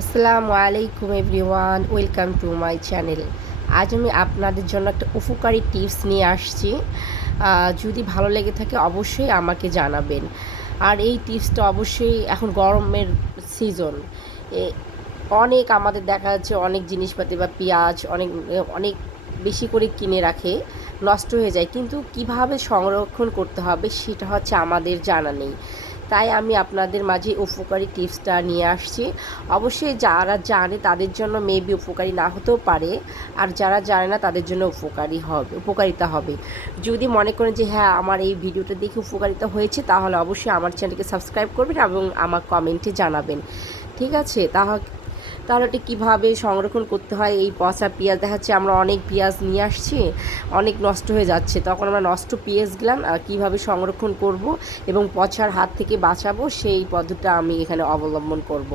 আসসালামু আলাইকুম everyone, welcome to my channel. আজ আমি আপনাদের জন্য একটা উপকারী টিপস নিয়ে আসছি। যদি ভালো লেগে থাকে অবশ্যই আমাকে জানাবেন। আর এই টিপসটা অবশ্যই এখন গরমের সিজন। অনেক আমাদের দেখা যাচ্ছে অনেক জিনিসপাতি বা পেঁয়াজ অনেক অনেক বেশি করে কিনে রাখে, নষ্ট হয়ে যায়। কিন্তু কীভাবে সংরক্ষণ করতে হবে সেটা হচ্ছে আমাদের জানা নেই। তাই আমি আপনাদের মাঝে উপকারী টিপসটা নিয়ে আসছি। অবশ্যই যারা জানে তাদের জন্য মেবি উপকারী না হতেও পারে, আর যারা জানে না তাদের জন্য উপকারী হবে, উপকারিতা হবে। যদি মনে করেন যে হ্যাঁ আমার এই ভিডিওটা দেখে উপকারিতা হয়েছে, তাহলে অবশ্যই আমার চ্যানেলকে সাবস্ক্রাইব করবেন এবং আমার কমেন্টে জানাবেন। ঠিক আছে? তাহলে তাহলে কীভাবে সংরক্ষণ করতে হয়, এই পচা পেঁয়াজ দেখাচ্ছে, আমরা অনেক পেঁয়াজ নিয়ে আসছি, অনেক নষ্ট হয়ে যাচ্ছে তখন আমরা নষ্ট পেঁয়াজগুলো কীভাবে সংরক্ষণ করব এবং পচার হাত থেকে বাঁচাবো, সেই পদ্ধতিটা আমি এখানে অবলম্বন করব।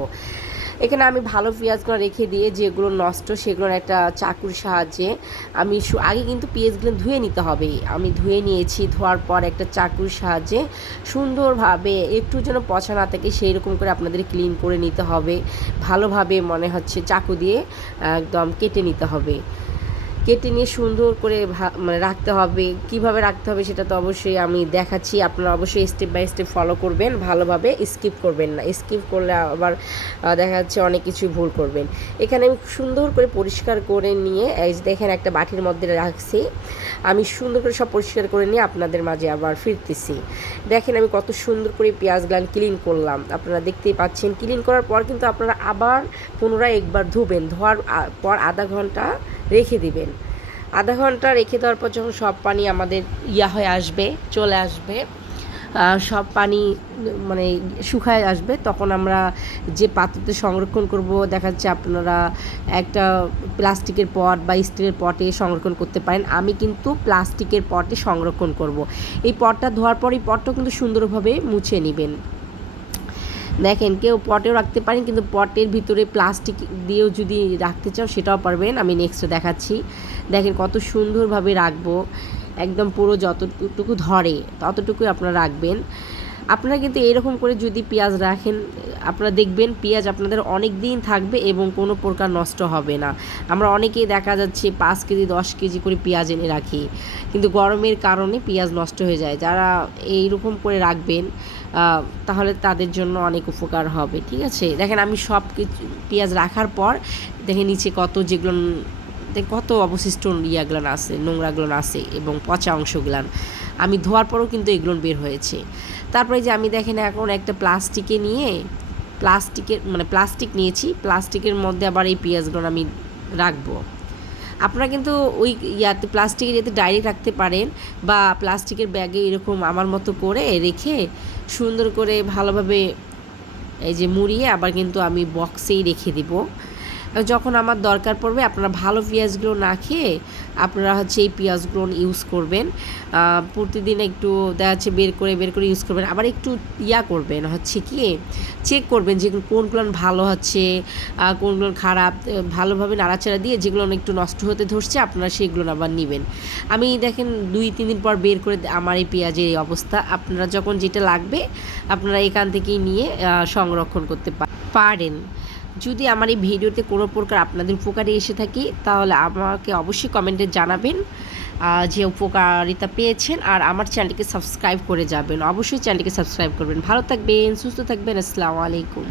এখানে আমি ভালো পেঁয়াজগুলো রেখে দিয়ে যেগুলো নষ্ট, সেগুলোর একটা চাকুর সাহায্যে আমি আগে কিন্তু পেঁয়াজগুলো ধুয়ে নিতে হবে। আমি ধুয়ে নিয়েছি, ধোয়ার পর একটা চাকুর সাহায্যে সুন্দরভাবে একটু যেন পচা না থাকে সেই রকম করে আপনাদের ক্লিন করে নিতে হবে। ভালোভাবে মনে হচ্ছে চাকু দিয়ে একদম কেটে নিতে হবে। কেটে নিয়ে সুন্দর করে মানে রাখতে হবে। কীভাবে রাখতে হবে সেটা তো অবশ্যই আমি দেখাচ্ছি। আপনারা অবশ্যই স্টেপ বাই স্টেপ ফলো করবেন, ভালোভাবে স্কিপ করবেন না। স্কিপ করলে আবার দেখা যাচ্ছে অনেক কিছু ভুল করবেন। এখানে আমি সুন্দর করে পরিষ্কার করে নিয়ে, এই দেখেন একটা বাটির মধ্যে রাখছি। আমি সুন্দর করে সব পরিষ্কার করে নিয়ে আপনাদের মাঝে আবার ফিরতেছি। দেখেন আমি কত সুন্দর করে পেঁয়াজগুলান ক্লিন করলাম। আপনারা দেখতেই পাচ্ছেন ক্লিন করার পর কিন্তু আপনারা আবার পুনরায় একবার ধুবেন। ধোয়ার পর আধা ঘণ্টা রেখে দিবেন। আধা ঘণ্টা রেখে দেওয়ার পর যখন সব পানি আমাদের ইয়া হয়ে আসবে, চলে আসবে সব পানি মানে শুকায় আসবে, তখন আমরা যে পাত্রতে সংরক্ষণ করব, দেখা যাচ্ছে আপনারা একটা প্লাস্টিকের পট বা স্টিলের পটে সংরক্ষণ করতে পারেন। আমি কিন্তু প্লাস্টিকের পটে সংরক্ষণ করব। এই পটটা ধোয়ার পর এই পটটাও কিন্তু সুন্দরভাবে মুছে নেবেন। দেখেন, কেউ পটেও রাখতে পারেন, কিন্তু পটের ভিতরে প্লাস্টিক দিয়েও যদি রাখতে চাও, সেটাও পারবেন। আমি নেক্সট দেখাচ্ছি। দেখেন, কত সুন্দরভাবে রাখব। একদম পুরো যতটুকু ধরে, ততটুকুই আপনারা রাখবেন। আপনারা কিন্তু এরকম করে যদি পেঁয়াজ রাখেন, আপনারা দেখবেন পেঁয়াজ আপনাদের অনেক দিন থাকবে এবং কোনো প্রকার নষ্ট হবে না। আমরা অনেকেই দেখা যাচ্ছে পাঁচ কেজি, দশ কেজি করে পেঁয়াজ এনে রাখি। কিন্তু গরমের কারণে পেঁয়াজ নষ্ট হয়ে যায়। যারা এইরকম করে রাখবেন তাহলে তাদের জন্য অনেক উপকার হবে। ঠিক আছে? দেখেন আমি সব কিছু পেঁয়াজ রাখার পর, দেখেন নিচে কত যেগুলো কত অবশিষ্ট ইয়াগুলান আছে নোংরাগুলান আছে এবং পচা অংশগুলান আমি ধোয়ার পরও কিন্তু এগুলো বের হয়েছে। তারপরে যে আমি দেখেন এখন একটা প্লাস্টিকে নিয়ে, প্লাস্টিকের মানে প্লাস্টিক নিয়েছি, প্লাস্টিকের মধ্যে আবার এই পেঁয়াজগুলো আমি রাখব। আপনারা কিন্তু ওই ইয়াতে প্লাস্টিকের যাতে ডাইরেক্ট রাখতে পারেন বা প্লাস্টিকের ব্যাগে এরকম আমার মতো করে রেখে সুন্দর করে ভালোভাবে এই যে মুড়িয়ে আবার কিন্তু আমি বক্সেই রেখে দিব। যখন আমার দরকার পড়বে, আপনারা ভালো পেঁয়াজগুলো না খেয়ে আপনারা হচ্ছে এই পেঁয়াজগুলো ইউজ করবেন। প্রতিদিন একটু দেখা যাচ্ছে বের করে বের করে ইউজ করবেন। আবার একটু ইয়া করবেন, হচ্ছে কি চেক করবেন যেগুলো কোনগুলো ভালো হচ্ছে কোনগুলো খারাপ ভালোভাবে নাড়াচাড়া দিয়ে যেগুলো একটু নষ্ট হতে ধরছে, আপনারা সেগুলো আবার নেবেন। আমি দেখেন দুই, তিন দিন পর বের করে আমার এই পেঁয়াজের এই অবস্থা। আপনারা যখন যেটা লাগবে, আপনারা এখান থেকেই নিয়ে সংরক্ষণ করতে পারেন। যদি আমার এই ভিডিওতে কোনো প্রকার আপনাদের উপকারে এসে থাকি, তাহলে আমাকে অবশ্যই কমেন্টে জানাবেন যে উপকারিতা পেয়েছেন, আর আমার চ্যানেলটিকে সাবস্ক্রাইব করে যাবেন। অবশ্যই চ্যানেলটিকে সাবস্ক্রাইব করবেন। ভালো থাকবেন, সুস্থ থাকবেন। আসসালামু আলাইকুম।